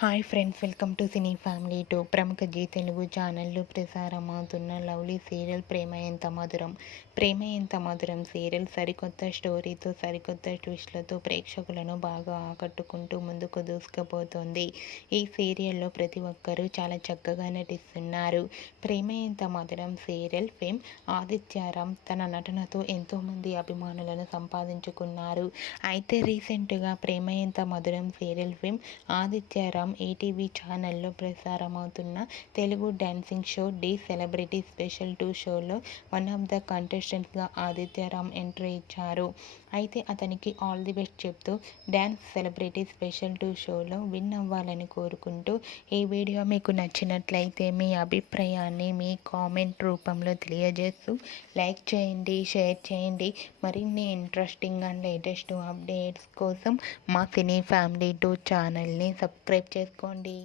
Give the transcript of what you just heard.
Hi friends, welcome to cine family two. ప్రముఖ G Telugu ఛానల్లో ప్రసారమవుతున్న lovely serial ప్రేమ ఎంత మధురం. ప్రేమ ఎంత మధురం సీరియల్ సరికొత్త స్టోరీతో, సరికొత్త ట్విస్ట్లతో ప్రేక్షకులను బాగా ఆకట్టుకుంటూ ముందుకు దూసుకుపోతుంది. ఈ సీరియల్లో ప్రతి ఒక్కరూ చాలా చక్కగా నటిస్తున్నారు. ప్రేమ ఎంత మధురం సీరియల్ ఫేమ్ ఆదిత్యరామ్ తన నటనతో ఎంతోమంది అభిమానులను సంపాదించుకున్నారు. అయితే రీసెంట్గా ప్రేమ ఎంత మధురం సీరియల్ ఫేమ్ ఆదిత్యరామ్ ఈటీవీ ఛానల్లో ప్రసారమవుతున్న Telugu dancing show D celebrity special 2 షోలో వన్ ఆఫ్ ద కంటెస్టెంట్స్గా ఆదిత్యరామ్ ఎంట్రీ ఇచ్చారు. అయితే అతనికి ఆల్ ది బెస్ట్ చెప్తూ డాన్స్ సెలబ్రిటీ స్పెషల్ 2 షోలో విన్ అవ్వాలని కోరుకుంటూ ఈ వీడియో మీకు నచ్చినట్లయితే మీ అభిప్రాయాన్ని మీ కామెంట్ రూపంలో తెలియజేస్తూ లైక్ చేయండి, షేర్ చేయండి. మరిన్ని ఇంట్రెస్టింగ్ అండ్ లేటెస్ట్ అప్డేట్స్ కోసం మా సినీ ఫ్యామిలీ 2 ఛానల్ని సబ్స్క్రైబ్ చేసుకోండి.